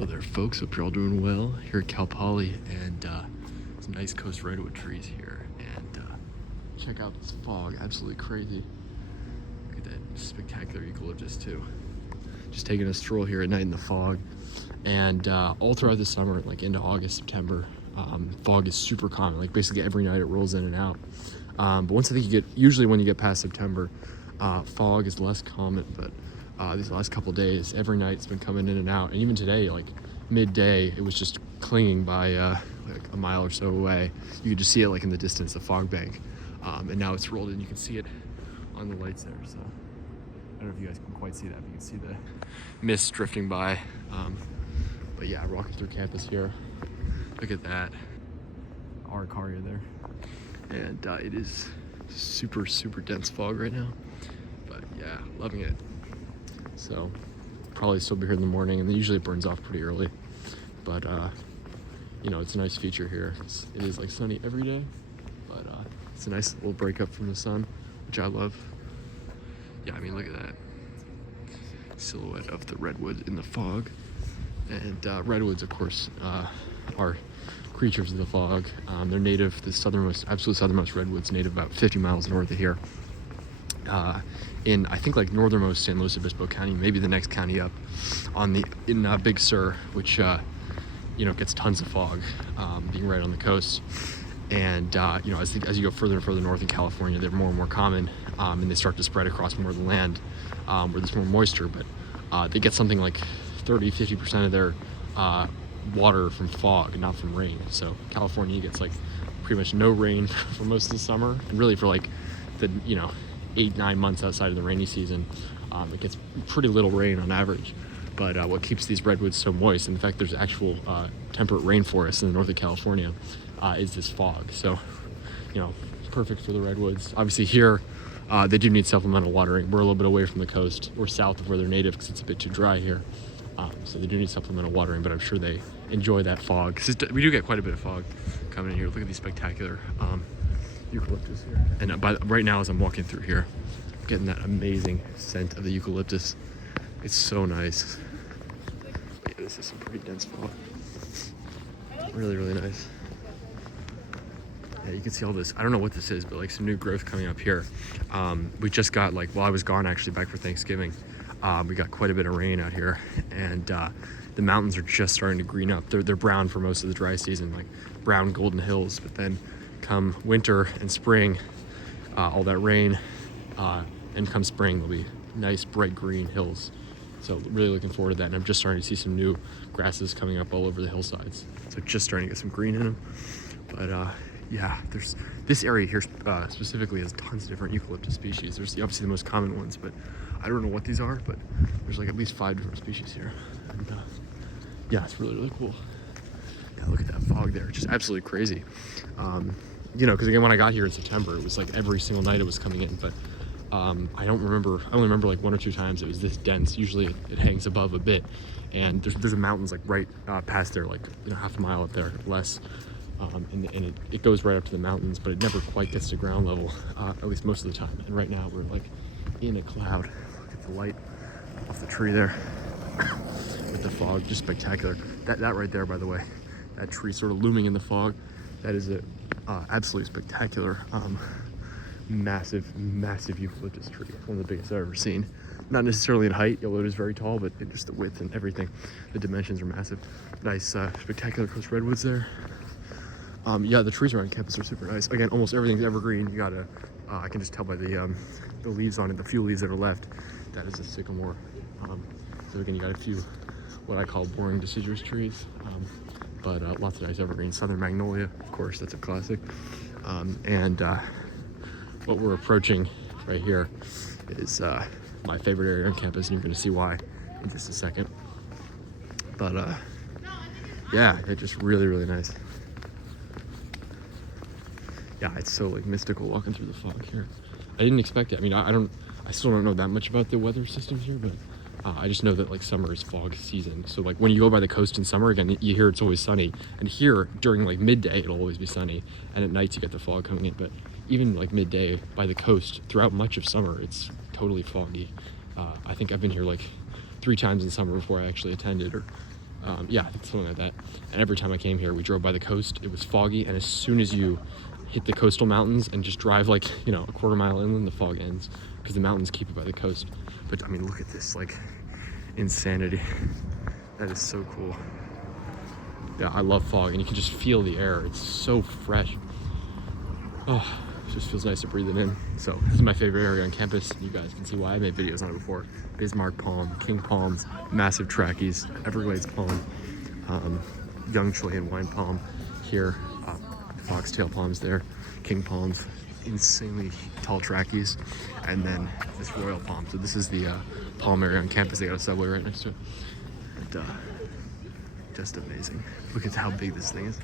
Hello there, folks. Hope you're all doing well here at Cal Poly, and some nice coast redwood trees here. And check out this fog, absolutely crazy. Look at that spectacular eucalyptus too. Just taking a stroll here at night in the fog, and all throughout the summer, like into August, September, fog is super common. Like basically every night it rolls in and out. But once I think usually when you get past September, fog is less common. But these last couple days, every night it's been coming in and out. And even today, like midday, it was just clinging by like a mile or so away. You could just see it like in the distance, the fog bank. And now it's rolled in. You can see it on the lights there. So I don't know if you guys can quite see that, but you can see the mist drifting by. But yeah, walking through campus here. Look at that. Our car there. And it is super, super dense fog right now. But yeah, loving it. So probably still be here in the morning, and then usually it burns off pretty early. But you know, it's a nice feature here. It is like sunny every day, but it's a nice little break up from the sun, which I love. Yeah, I mean, look at that silhouette of the redwood in the fog. And redwoods, of course, are creatures of the fog. They're native, the southernmost, absolute southernmost redwoods, native about 50 miles north of here. In I think like northernmost San Luis Obispo County, maybe the next county up, in Big Sur, which you know, gets tons of fog, being right on the coast. And you know, as you go further and further north in California, they're more and more common, and they start to spread across more of the land where there's more moisture. But they get something like 30-50% of their water from fog, not from rain. So California gets like pretty much no rain for most of the summer, and really for like the 8-9 months outside of the rainy season, it gets pretty little rain on average. But what keeps these redwoods so moist, and in fact there's actual temperate rainforests in the north of California, is this fog. So, you know, perfect for the redwoods. Obviously here, they do need supplemental watering. We're a little bit away from the coast. We're south of where they're native because it's a bit too dry here. So they do need supplemental watering, but I'm sure they enjoy that fog. 'Cause we do get quite a bit of fog coming in here. Look at these spectacular eucalyptus here. And right now, as I'm walking through here, I'm getting that amazing scent of the eucalyptus. It's so nice. Yeah, this is some pretty dense fog. Really, really nice. Yeah, you can see all this. I don't know what this is, but like some new growth coming up here. We just got, like, while I was gone actually back for Thanksgiving, we got quite a bit of rain out here, and the mountains are just starting to green up. They're brown for most of the dry season, like brown golden hills, but then come winter and spring, all that rain, and come spring there'll be nice bright green hills. So really looking forward to that, and I'm just starting to see some new grasses coming up all over the hillsides. So just starting to get some green in them. But yeah, there's this area here specifically has tons of different eucalyptus species. There's obviously the most common ones, but I don't know what these are, but there's like at least 5 different species here. And yeah, it's really, really cool. Yeah, look at that fog there, just absolutely crazy. You know, because again, when I got here in September, it was like every single night it was coming in, but I only remember like 1 or 2 times it was this dense. Usually it hangs above a bit, and there's mountains like right past there, like, you know, half a mile up there, less. And it goes right up to the mountains, but it never quite gets to ground level, at least most of the time. And right now we're like in a cloud. Look at the light off the tree there with the fog, just spectacular. That right there, by the way, that tree sort of looming in the fog, that is a absolutely spectacular, massive eucalyptus tree. One of the biggest I've ever seen. Not necessarily in height, although it is very tall, but just the width and everything, the dimensions are massive. Nice, spectacular coast redwoods there. Yeah, the trees around campus are super nice. Again, almost everything's evergreen. You gotta, I can just tell by the leaves on it, the few leaves that are left, that is a sycamore. So again, you got a few, what I call boring deciduous trees, but lots of nice evergreen. Southern magnolia, of course, that's a classic. And what we're approaching right here is my favorite area on campus, and you're gonna see why in just a second. But yeah, it's just really, really nice. Yeah, it's so like mystical walking through the fog here. I didn't expect it. I mean, I still don't know that much about the weather systems here, but I just know that like summer is fog season. So like when you go by the coast in summer, again, you hear it's always sunny, and here during like midday it'll always be sunny, and at nights you get the fog coming in. But even like midday by the coast throughout much of summer, it's totally foggy. I think I've been here like 3 times in summer before I actually attended, or Yeah, I think something like that. And every time I came here, we drove by the coast. It was foggy, and as soon as you hit the coastal mountains and just drive like, you know, a quarter mile inland, the fog ends because the mountains keep it by the coast. But I mean, look at this, like, insanity. That is so cool. Yeah, I love fog, and you can just feel the air. It's so fresh. Oh, it just feels nice to breathe it in. So this is my favorite area on campus. You guys can see why I made videos on it before. Bismarck palm, king palms, massive trackies, Everglades palm, young Chilean wine palm here, foxtail palms there, king palms, insanely tall trackies, and then this royal palm. So this is the palm area on campus. They got a subway right next to it. And, just amazing. Look at how big this thing is.